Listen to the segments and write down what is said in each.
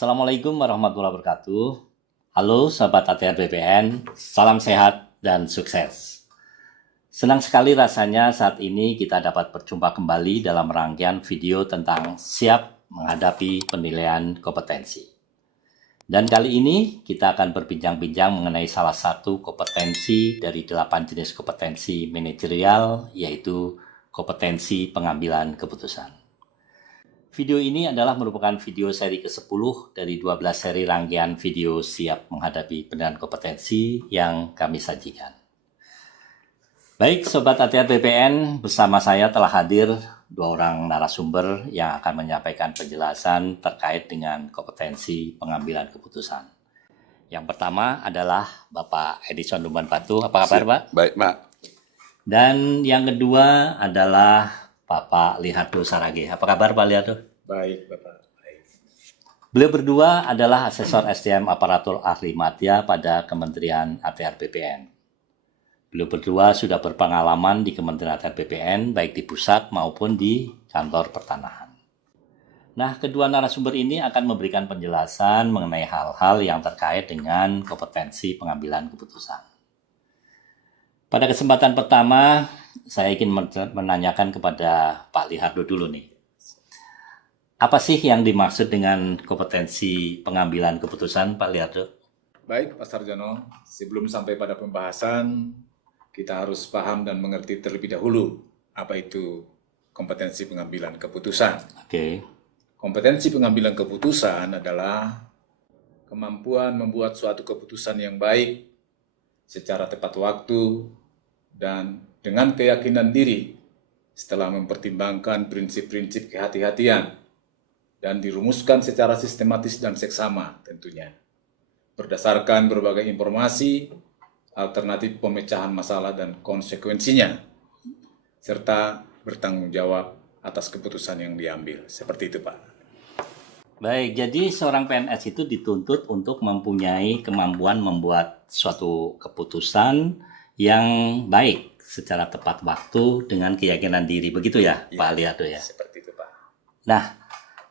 Assalamualaikum warahmatullahi wabarakatuh. Halo sahabat ATR BPN, salam sehat dan sukses. Senang sekali rasanya saat ini kita dapat berjumpa kembali dalam rangkaian video tentang siap menghadapi penilaian kompetensi. Dan kali ini kita akan berbincang-bincang mengenai salah satu kompetensi dari 8 jenis kompetensi manajerial, yaitu kompetensi pengambilan keputusan. Video ini adalah merupakan video seri ke-10 dari 12 seri rangkaian video siap menghadapi penilaian kompetensi yang kami sajikan. Baik, Sobat ATR BPN, bersama saya telah hadir 2 orang narasumber yang akan menyampaikan penjelasan terkait dengan kompetensi pengambilan keputusan. Yang pertama adalah Bapak Edison Lumban Batu. Apa kabar, Pak? Baik, Pak. Dan yang kedua adalah Bapak Lihardo Sarage. Apa kabar, Pak Lihardo? Baik, Bapak. Baik. Beliau berdua adalah asesor SDM aparatur ahli madya pada Kementerian ATR BPN. Beliau berdua sudah berpengalaman di Kementerian ATR BPN, baik di pusat maupun di kantor pertanahan. Nah, kedua narasumber ini akan memberikan penjelasan mengenai hal-hal yang terkait dengan kompetensi pengambilan keputusan. Pada kesempatan pertama, saya ingin menanyakan kepada Pak Lihardo dulu nih. Apa sih yang dimaksud dengan kompetensi pengambilan keputusan, Pak Lihardo? Baik, Pak Sarjono. Sebelum sampai pada pembahasan, kita harus paham dan mengerti terlebih dahulu apa itu kompetensi pengambilan keputusan. Oke. Kompetensi pengambilan keputusan adalah kemampuan membuat suatu keputusan yang baik secara tepat waktu dan dengan keyakinan diri setelah mempertimbangkan prinsip-prinsip kehati-hatian dan dirumuskan secara sistematis dan seksama tentunya, berdasarkan berbagai informasi, alternatif pemecahan masalah dan konsekuensinya, serta bertanggung jawab atas keputusan yang diambil. Seperti itu, Pak. Baik, jadi seorang PNS itu dituntut untuk mempunyai kemampuan membuat suatu keputusan yang baik secara tepat waktu dengan keyakinan diri. Begitu ya, Pak Lihardo ya? Seperti itu, Pak. Nah,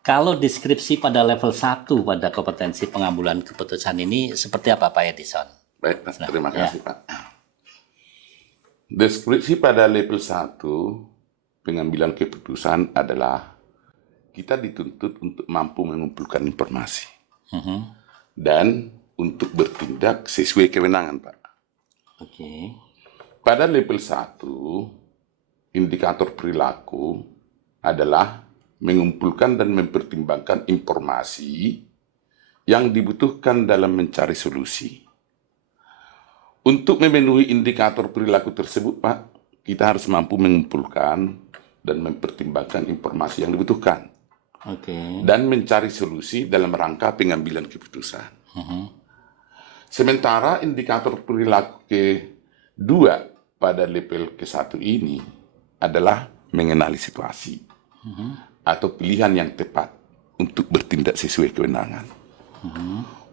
kalau deskripsi pada level 1 pada kompetensi pengambilan keputusan ini seperti apa, Pak Edison? Baik, Pak. Terima kasih, Pak. Deskripsi pada level 1 pengambilan keputusan adalah kita dituntut untuk mampu mengumpulkan informasi dan untuk bertindak sesuai kewenangan, Pak. Oke. Pada level 1, indikator perilaku adalah mengumpulkan dan mempertimbangkan informasi yang dibutuhkan dalam mencari solusi. Untuk memenuhi indikator perilaku tersebut, Pak, kita harus mampu mengumpulkan dan mempertimbangkan informasi yang dibutuhkan. Oke. Dan mencari solusi dalam rangka pengambilan keputusan. Sementara indikator perilaku kedua pada level ke-1 ini adalah mengenali situasi atau pilihan yang tepat untuk bertindak sesuai kewenangan.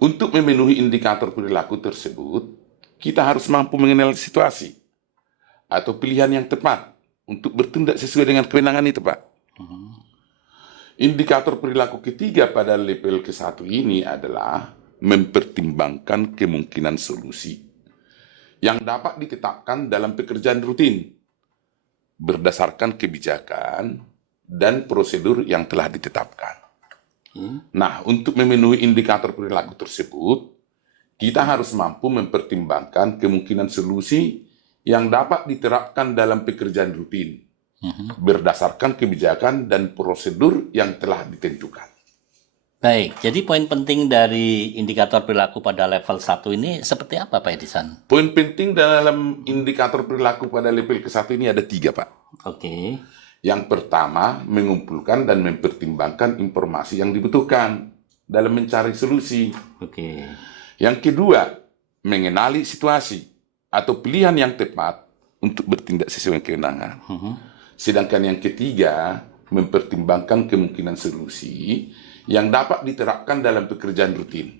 Untuk memenuhi indikator perilaku tersebut, kita harus mampu mengenali situasi atau pilihan yang tepat untuk bertindak sesuai dengan kewenangan itu, Pak. Indikator perilaku ketiga pada level ke-1 ini adalah mempertimbangkan kemungkinan solusi yang dapat ditetapkan dalam pekerjaan rutin berdasarkan kebijakan dan prosedur yang telah ditetapkan. Nah, untuk memenuhi indikator perilaku tersebut, kita harus mampu mempertimbangkan kemungkinan solusi yang dapat diterapkan dalam pekerjaan rutin berdasarkan kebijakan dan prosedur yang telah ditentukan. Baik, jadi poin penting dari indikator perilaku pada level 1 ini seperti apa, Pak Edison? Poin penting dalam indikator perilaku pada level ke-1 ini ada 3, Pak. Oke. Yang pertama, mengumpulkan dan mempertimbangkan informasi yang dibutuhkan dalam mencari solusi. Oke. Yang kedua, mengenali situasi atau pilihan yang tepat untuk bertindak sesuai kewenangan. Sedangkan yang ketiga, mempertimbangkan kemungkinan solusi yang dapat diterapkan dalam pekerjaan rutin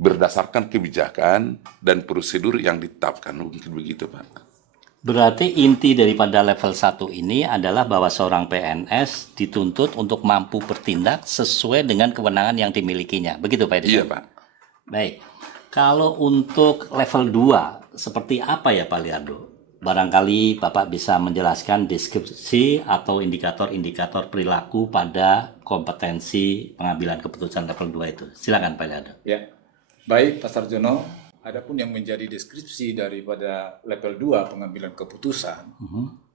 berdasarkan kebijakan dan prosedur yang ditetapkan. Mungkin begitu, Pak. Berarti inti daripada level 1 ini adalah bahwa seorang PNS dituntut untuk mampu bertindak sesuai dengan kewenangan yang dimilikinya. Begitu Pak Edison? Iya, Pak. Baik. Kalau untuk level 2, seperti apa ya Pak Liardo? Barangkali Bapak bisa menjelaskan deskripsi atau indikator-indikator perilaku pada kompetensi pengambilan keputusan level 2 itu. Silakan Pak Liardo. Ya, baik Pak Sarjono. Adapun yang menjadi deskripsi daripada level 2 pengambilan keputusan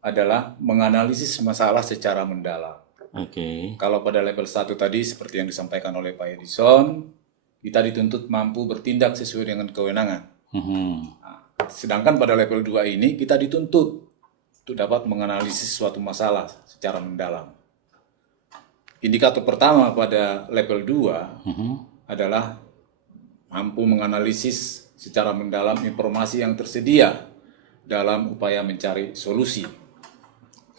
adalah menganalisis masalah secara mendalam. Oke. Kalau pada level 1 tadi seperti yang disampaikan oleh Pak Edison, kita dituntut mampu bertindak sesuai dengan kewenangan. Nah, sedangkan pada level 2 ini kita dituntut untuk dapat menganalisis suatu masalah secara mendalam. Indikator pertama pada level 2 adalah mampu menganalisis secara mendalam informasi yang tersedia dalam upaya mencari solusi.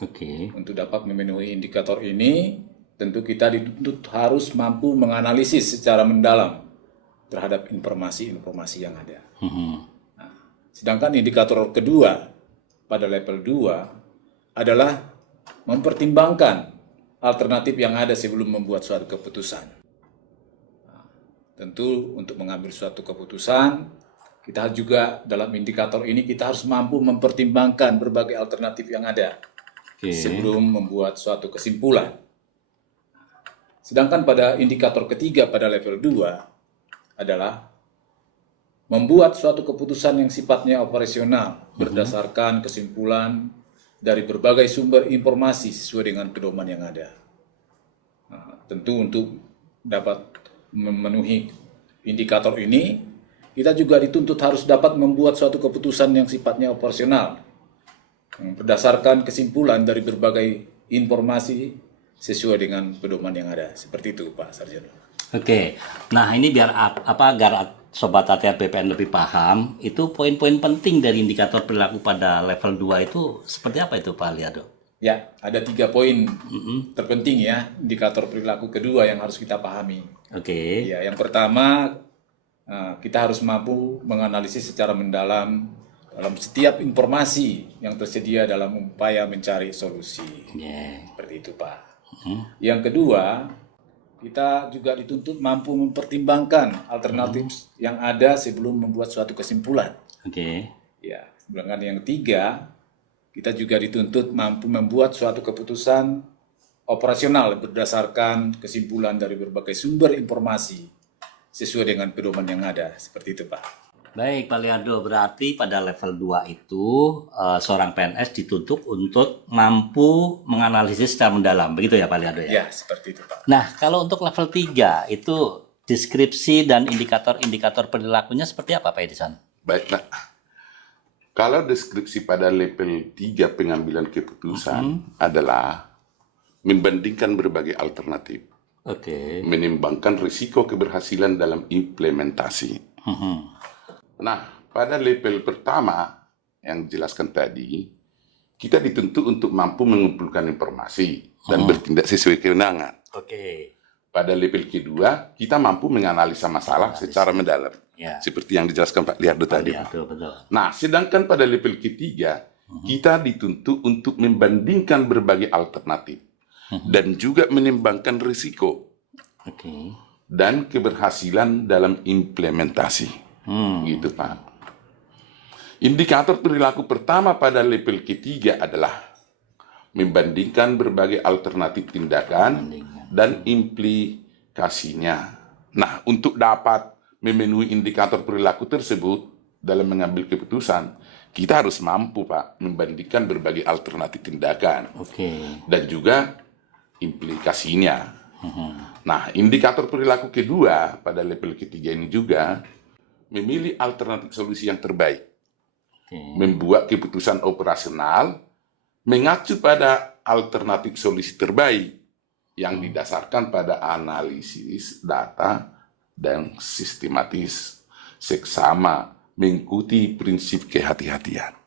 Oke. Untuk dapat memenuhi indikator ini, tentu kita dituntut harus mampu menganalisis secara mendalam terhadap informasi-informasi yang ada. Nah, sedangkan indikator kedua pada level 2 adalah mempertimbangkan alternatif yang ada sebelum membuat suatu keputusan. Nah, tentu untuk mengambil suatu keputusan, kita juga dalam indikator ini kita harus mampu mempertimbangkan berbagai alternatif yang ada sebelum membuat suatu kesimpulan. Sedangkan pada indikator ketiga pada level 2 adalah membuat suatu keputusan yang sifatnya operasional berdasarkan kesimpulan dari berbagai sumber informasi sesuai dengan pedoman yang ada. Nah, tentu untuk dapat memenuhi indikator ini, kita juga dituntut harus dapat membuat suatu keputusan yang sifatnya operasional, berdasarkan kesimpulan dari berbagai informasi sesuai dengan pedoman yang ada. Seperti itu, Pak Sarjono. Oke, nah ini biar agar Sobat ATR BPN lebih paham, itu poin-poin penting dari indikator perilaku pada level 2 itu seperti apa itu Pak Liardo? Ya, ada 3 poin terpenting ya, indikator perilaku kedua yang harus kita pahami. Oke. Ya, yang pertama, kita harus mampu menganalisis secara mendalam dalam setiap informasi yang tersedia dalam upaya mencari solusi. Seperti itu, Pak. Yang kedua, kita juga dituntut mampu mempertimbangkan alternatif yang ada sebelum membuat suatu kesimpulan. Oke. Ya, sedangkan yang ketiga, kita juga dituntut mampu membuat suatu keputusan operasional berdasarkan kesimpulan dari berbagai sumber informasi sesuai dengan pedoman yang ada. Seperti itu, Pak. Baik, Pak Liardo. Berarti pada level 2 itu seorang PNS dituntut untuk mampu menganalisis secara mendalam. Begitu ya, Pak Liardo ya? Ya, seperti itu, Pak. Nah, kalau untuk level 3 itu deskripsi dan indikator-indikator perilakunya seperti apa, Pak Edison? Baik, Pak. Kalau deskripsi pada level 3 pengambilan keputusan adalah membandingkan berbagai alternatif. Oke. Menimbangkan risiko keberhasilan dalam implementasi. Nah, pada level pertama yang dijelaskan tadi, kita dituntut untuk mampu mengumpulkan informasi dan bertindak sesuai kewenangan. Oke. Pada level kedua, kita mampu menganalisa masalah secara mendalam. Ya. Seperti yang dijelaskan Pak Liardo tadi. Betul. Nah, sedangkan pada level ketiga, kita dituntut untuk membandingkan berbagai alternatif dan juga menimbangkan risiko dan keberhasilan dalam implementasi. Gitu, Pak. Indikator perilaku pertama pada level ketiga adalah membandingkan berbagai alternatif tindakan dan implikasinya. Nah, untuk dapat memenuhi indikator perilaku tersebut dalam mengambil keputusan, kita harus mampu, Pak, membandingkan berbagai alternatif tindakan dan juga implikasinya. Nah, indikator perilaku kedua pada level ketiga ini juga memilih alternatif solusi yang terbaik, membuat keputusan operasional mengacu pada alternatif solusi terbaik yang didasarkan pada analisis data dan sistematis seksama mengikuti prinsip kehati-hatian.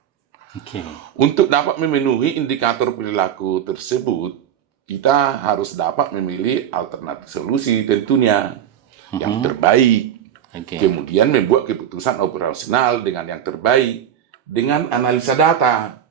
Untuk dapat memenuhi indikator perilaku tersebut, kita harus dapat memilih alternatif solusi tentunya yang terbaik. Kemudian membuat keputusan operasional dengan yang terbaik dengan analisa data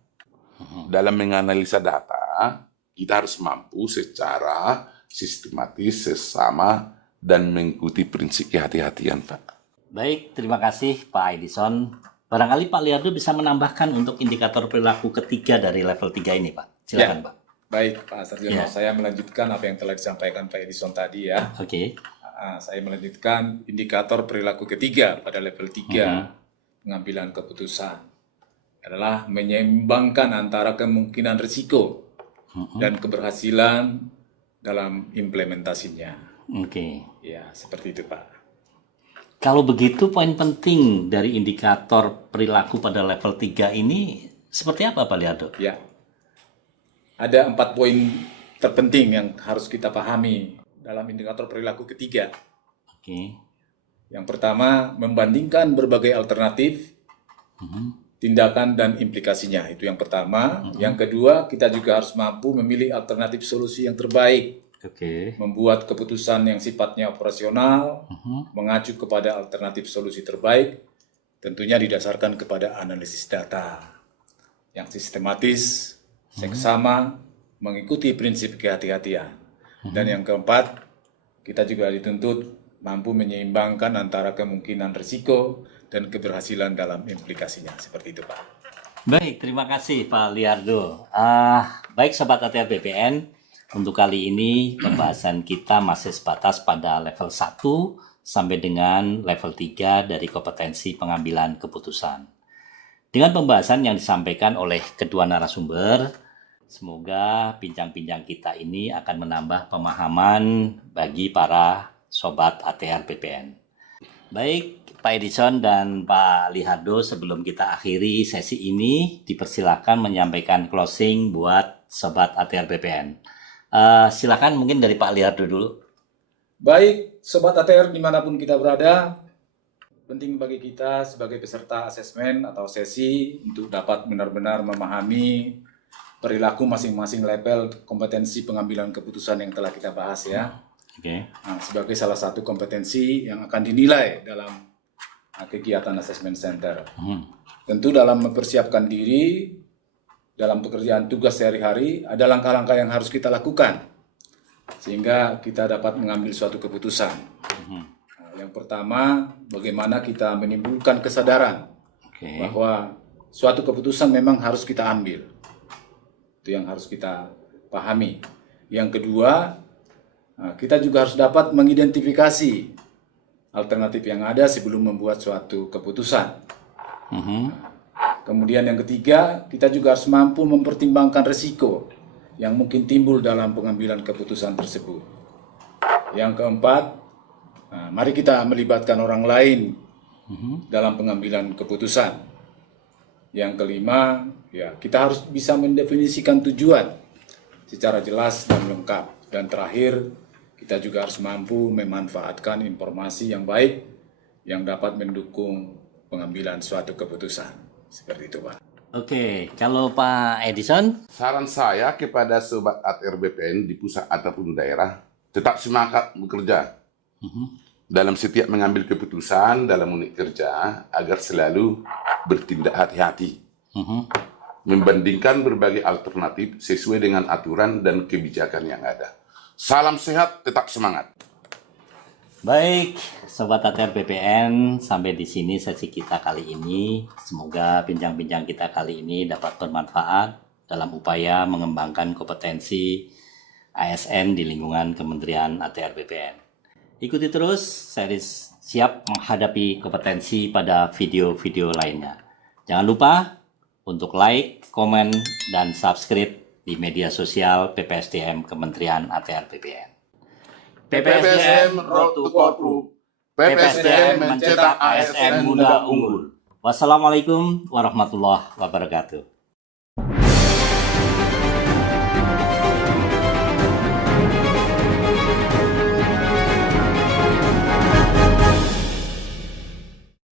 Dalam menganalisa data, kita harus mampu secara sistematis, sesama, dan mengikuti prinsip kehati-hatian, Pak. Baik, terima kasih Pak Edison. Barangkali Pak Liardo bisa menambahkan untuk indikator perilaku ketiga dari level 3 ini, Pak. Silakan, Pak. Baik, Pak Sarjono. Ya. Saya melanjutkan apa yang telah disampaikan Pak Edison tadi ya. Oke. Saya melanjutkan indikator perilaku ketiga pada level 3 pengambilan keputusan adalah menyeimbangkan antara kemungkinan risiko dan keberhasilan dalam implementasinya. Oke. Ya, seperti itu, Pak. Kalau begitu, poin penting dari indikator perilaku pada level 3 ini seperti apa, Pak Liardo? Ya, ada 4 poin terpenting yang harus kita pahami dalam indikator perilaku ketiga. Oke. Yang pertama, membandingkan berbagai alternatif, tindakan dan implikasinya. Itu yang pertama. Yang kedua, kita juga harus mampu memilih alternatif solusi yang terbaik. Oke. Membuat keputusan yang sifatnya operasional, mengacu kepada alternatif solusi terbaik, tentunya didasarkan kepada analisis data yang sistematis, seksama, mengikuti prinsip kehati-hatian. Dan yang keempat, kita juga dituntut mampu menyeimbangkan antara kemungkinan risiko dan keberhasilan dalam implikasinya. Seperti itu, Pak. Baik, terima kasih Pak Liardo. Baik Sobat ATR BPN, untuk kali ini pembahasan kita masih sebatas pada level 1 sampai dengan level 3 dari kompetensi pengambilan keputusan. Dengan pembahasan yang disampaikan oleh kedua narasumber, semoga bincang-bincang kita ini akan menambah pemahaman bagi para Sobat ATR BPN. Baik, Pak Edison dan Pak Liardo, sebelum kita akhiri sesi ini, dipersilakan menyampaikan closing buat Sobat ATR BPN. Silakan mungkin dari Pak Liardo dulu. Baik, Sobat ATR dimanapun kita berada, penting bagi kita sebagai peserta asesmen atau sesi untuk dapat benar-benar memahami perilaku masing-masing level kompetensi pengambilan keputusan yang telah kita bahas ya. Oke. Nah, sebagai salah satu kompetensi yang akan dinilai dalam kegiatan asesmen center. Tentu dalam mempersiapkan diri dalam pekerjaan tugas sehari-hari, ada langkah-langkah yang harus kita lakukan sehingga kita dapat mengambil suatu keputusan. Nah, yang pertama, bagaimana kita menimbulkan kesadaran bahwa suatu keputusan memang harus kita ambil. Itu yang harus kita pahami. Yang kedua, kita juga harus dapat mengidentifikasi alternatif yang ada sebelum membuat suatu keputusan. Kemudian yang ketiga, kita juga harus mampu mempertimbangkan risiko yang mungkin timbul dalam pengambilan keputusan tersebut. Yang keempat, mari kita melibatkan orang lain dalam pengambilan keputusan. Yang kelima, ya kita harus bisa mendefinisikan tujuan secara jelas dan lengkap. Dan terakhir, kita juga harus mampu memanfaatkan informasi yang baik yang dapat mendukung pengambilan suatu keputusan. Seperti itu, Pak. Oke, kalau Pak Edison? Saran saya kepada Sobat ATR BPN di pusat ataupun daerah, tetap semangat bekerja dalam setiap mengambil keputusan dalam unit kerja agar selalu bertindak hati-hati. Membandingkan berbagai alternatif sesuai dengan aturan dan kebijakan yang ada. Salam sehat, tetap semangat. Baik, Sobat ATR BPN, sampai di sini sesi kita kali ini. Semoga bincang-bincang kita kali ini dapat bermanfaat dalam upaya mengembangkan kompetensi ASN di lingkungan Kementerian ATR BPN. Ikuti terus series Siap Menghadapi Kompetensi pada video-video lainnya. Jangan lupa untuk like, komen, dan subscribe di media sosial PPSDM Kementerian ATR BPN. PPSDM Road to Courtroom. PPSDM mencetak ASN muda unggul. Wassalamualaikum warahmatullahi wabarakatuh.